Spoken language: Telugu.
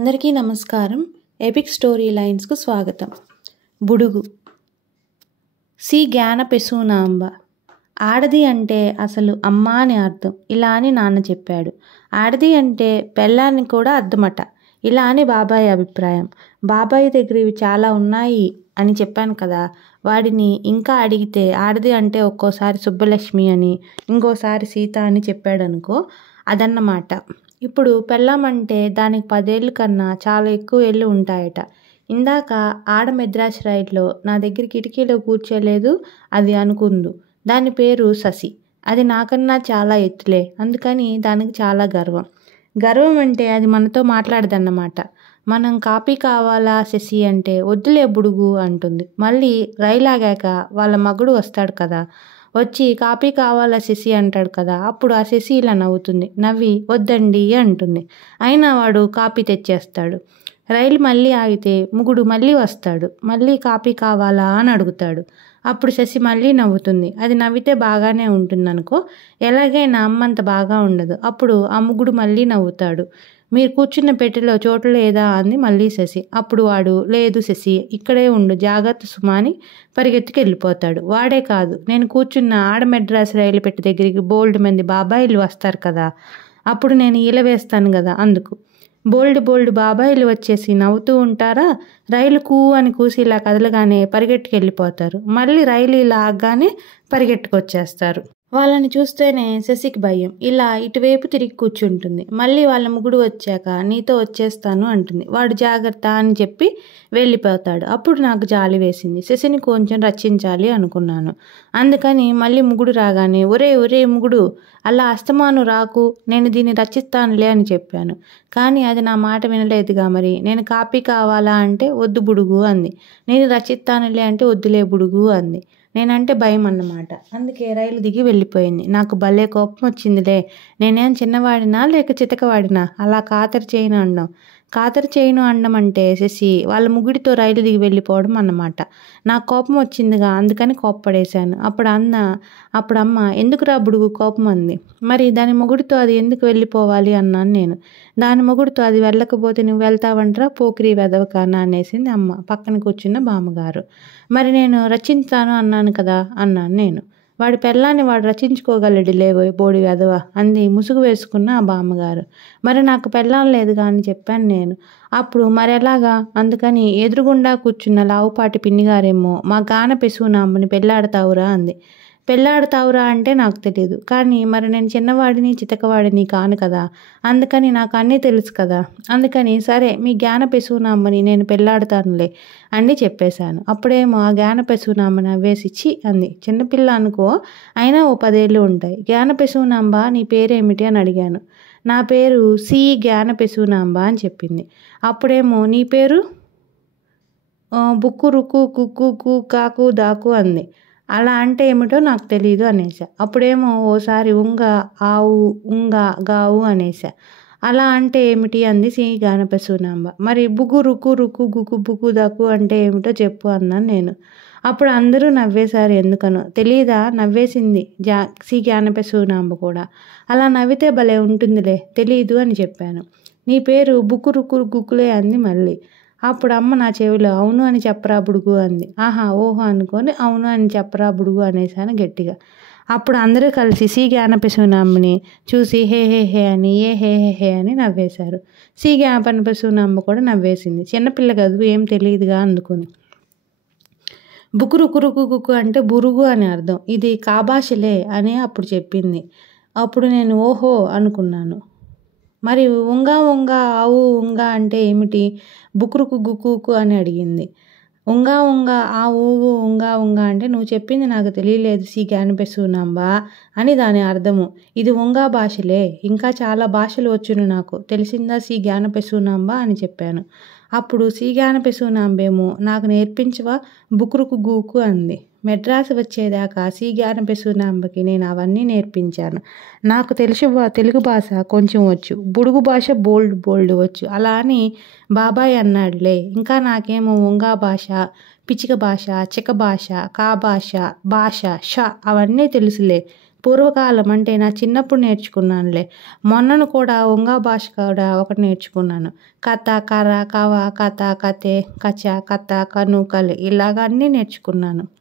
అందరికీ నమస్కారం. ఎపిక్ స్టోరీ లైన్స్కు స్వాగతం. బుడుగు. సి జ్ఞానపెసూనాంబ. ఆడది అంటే అసలు అమ్మ అని అర్థం. ఇలా అని నాన్న చెప్పాడు. ఆడది అంటే పెళ్ళాన్ని కూడా అర్థమట. ఇలా అని బాబాయ్ అభిప్రాయం. బాబాయ్ దగ్గర ఇవి చాలా ఉన్నాయి అని చెప్పాను కదా. వాడిని ఇంకా అడిగితే ఆడది అంటే ఒక్కోసారి సుబ్బలక్ష్మి అని, ఇంకోసారి సీత అని చెప్పాడనుకో, అదన్నమాట. ఇప్పుడు పెళ్ళాం అంటే దానికి 10 ఏళ్ళ కన్నా చాలా ఎక్కువ ఏళ్ళు ఉంటాయట. ఇందాక ఆడ మెద్రాస్ రైల్లో నా దగ్గర కిటికీలో కూర్చోలేదు, అది అనుకుందు. దాని పేరు శశి. అది నాకన్నా చాలా ఎత్తులే, అందుకని దానికి చాలా గర్వం. గర్వం అంటే అది మనతో మాట్లాడదన్నమాట. మనం కాపీ కావాలా శశి అంటే వద్దులే బుడుగు అంటుంది. మళ్ళీ రైలు ఆగాక వాళ్ళ మగుడు వస్తాడు కదా, వచ్చి కాపీ కావాలా శశి అంటాడు కదా, అప్పుడు ఆ శశి ఇలా నవ్వుతుంది. నవ్వి వద్దండి అంటుంది. అయినా వాడు కాపీ తెచ్చేస్తాడు. రైలు మళ్ళీ ఆగితే ముగుడు మళ్ళీ వస్తాడు. మళ్ళీ కాపీ కావాలా అని అడుగుతాడు. అప్పుడు శశి మళ్ళీ నవ్వుతుంది. అది నవ్వితే బాగానే ఉంటుందనుకో, ఎలాగైనా అమ్మంత బాగా ఉండదు. అప్పుడు ఆ ముగుడు మళ్ళీ నవ్వుతాడు. మీరు కూర్చున్న పెట్టెలో చోటు లేదా అంది మళ్ళీ శశి. అప్పుడు వాడు లేదు శశి, ఇక్కడే ఉండు, జాగ్రత్త సుమా అని పరిగెత్తుకు వెళ్ళిపోతాడు. వాడే కాదు, నేను కూర్చున్న ఆడ మెడ్రాస్ రైలు పెట్టె దగ్గరికి బోల్డ్ మంది బాబాయిలు వస్తారు కదా, అప్పుడు నేను ఈల వేస్తాను కదా, అందుకు. బోల్డ్ బాబాయిలు వచ్చేసి నవ్వుతూ ఉంటారా. రైలు కూ అని కూసి ఇలా కదలగానే పరిగెట్టుకు వెళ్ళిపోతారు. మళ్ళీ రైలు ఇలా ఆగగానే పరిగెట్టుకొచ్చేస్తారు. వాళ్ళని చూస్తేనే శశికి భయం. ఇలా ఇటువైపు తిరిగి కూర్చుంటుంది. మళ్ళీ వాళ్ళ ముగుడు వచ్చాక నీతో వచ్చేస్తాను అంటుంది. వాడు జాగ్రత్త అని చెప్పి వెళ్ళిపోతాడు. అప్పుడు నాకు జాలి వేసింది. శశిని కొంచెం రక్షించాలి అనుకున్నాను. అందుకని మళ్ళీ ముగుడు రాగానే ఒరే ముగుడు, అలా అస్తమాను రాకు, నేను దీన్ని రచిస్తానులే అని చెప్పాను. కానీ అది నా మాట వినలేదుగా. మరి నేను కాపీ కావాలా అంటే వద్దు బుడుగు అంది. నేను రచిస్తానులే అంటే వద్దులే బుడుగు అంది. నేనంటే భయం అన్నమాట. అందుకే రైలు దిగి వెళ్ళిపోయింది. నాకు భలే కోపం వచ్చిందిలే. నేనేం చిన్నవాడినా లేక చితకవాడినా అలా ఖాతరు చేయను అనడం అంటే శశి వాళ్ళ ముగుడితో రైలు దిగి వెళ్ళిపోవడం అన్నమాట. నాకు కోపం వచ్చిందిగా, అందుకని కోప్పడేశాను. అప్పుడు అమ్మ ఎందుకురా బుడుగు కోపం అంది. మరి దాని మొగుడితో అది ఎందుకు వెళ్ళిపోవాలి అన్నాను నేను. దాని మొగుడితో అది వెళ్ళకపోతే నువ్వు వెళ్తావంటరా పోకిరి వెదవకానా అనేసింది అమ్మ పక్కన కూర్చున్న బామ్మగారు. మరి నేను రచించాను అన్నాను కదా అన్నాను నేను. వాడి పెళ్ళాన్ని వాడు రచించుకోగలడులే బోడి వెదవ అంది ముసుగు వేసుకున్న ఆ బామ్మగారు. మరి నాకు పెళ్ళాం లేదుగా అని చెప్పాను నేను. అప్పుడు మరెలాగా, అందుకని ఎదురుగుండా కూర్చున్న లావుపాటి పిన్నిగారేమో మా జ్ఞానపెసూనాంబని పెళ్ళాడతావురా అంది. పెళ్ళాడతావురా అంటే నాకు తెలియదు, కానీ మరి నేను చిన్నవాడిని చితకవాడిని కాను కదా, అందుకని నాకు అన్నీ తెలుసు కదా, అందుకని సరే మీ జ్ఞానపెసూనాంబని నేను పెళ్ళాడతానులే అని చెప్పేశాను. అప్పుడేమో ఆ జ్ఞానపెసూనాంబ నవ్వేసిచ్చి అంది. చిన్నపిల్ల అనుకో, అయినా ఓ 10 ఏళ్ళు ఉంటాయి. జ్ఞానపెసూనాంబ నీ పేరేమిటి అని అడిగాను. నా పేరు సి జ్ఞానపెసూనాంబ అని చెప్పింది. అప్పుడేమో నీ పేరు బుక్కు రుక్కు కుక్కు కు కాకు దాకు అంది. అలా అంటే ఏమిటో నాకు తెలీదు అనేసా. అప్పుడేమో ఓసారి ఉంగ ఆవు ఉంగ గావు అనేసా. అలా అంటే ఏమిటి అంది సి జ్ఞానపెసూనాంబ. మరి బుగ్గు రుక్కు రుక్కు గుక్కు బుక్కు దాకు అంటే ఏమిటో చెప్పు అన్నాను నేను. అప్పుడు అందరూ నవ్వేశారు. ఎందుకనో తెలీదా, నవ్వేసింది సి జ్ఞానపెసూనాంబ కూడా. అలా నవ్వితే భలే ఉంటుందిలే, తెలీదు అని చెప్పాను. నీ పేరు బుక్కు రుక్కు గుక్కులే అంది మళ్ళీ. అప్పుడు అమ్మ నా చెవిలో అవును అని చెప్పరా బుడుగు అంది. ఆహా ఓహో అనుకొని అవును అని చెప్పరా బుడుగు అనేసాను గట్టిగా. అప్పుడు అందరూ కలిసి సి జ్ఞానపెసూనాంబని చూసి హే హే హే అని హే అని నవ్వేశారు. సి జ్ఞానపెసూనాంబ కూడా నవ్వేసింది. చిన్నపిల్ల కదూ, ఏం తెలియదుగా అందుకుని. బుకురు కురుకు కుక్కు అంటే బురుగు అని అర్థం. ఇది కాభాషలే అని అప్పుడు చెప్పింది. అప్పుడు నేను ఓహో అనుకున్నాను. మరి ఉంగా ఆవు ఉంగా అంటే ఏమిటి, బుకురుకు గుక్కుకు అని అడిగింది. ఉంగా ఆ ఊవు ఉంగా అంటే నువ్వు చెప్పింది నాకు తెలియలేదు సి జ్ఞానపెసూనాంబ అని దాని అర్థము. ఇది ఉంగా భాషలే, ఇంకా చాలా భాషలు వచ్చును నాకు, తెలిసిందా సి జ్ఞానపెసూనాంబ అని చెప్పాను. అప్పుడు సి జ్ఞానపెసూనాంబేమో నాకు నేర్పించవా బుకురుకు గూకు అంది. మెడ్రాసు వచ్చేదాకా సి జ్ఞానపెసూనాంబకి నేను అవన్నీ నేర్పించాను. నాకు తెలుగు భాష కొంచెం వచ్చు, బుడుగు భాష బోల్డ్ వచ్చు. అలా అని బాబాయ్ అన్నాడులే. ఇంకా నాకేమో ఉంగా భాష, పిచ్చిక భాష, చిక భాష, కా భాష, ష అవన్నీ తెలుసులే. పూర్వకాలం అంటే నా చిన్నప్పుడు నేర్చుకున్నానులే. మొన్నను కూడా ఒంగా భాష కూడా ఒకటి నేర్చుకున్నాను. కథ, కర, కవ, కథ, కథే, కచ, కథ, కను, కలి ఇలాగ అన్నీ నేర్చుకున్నాను.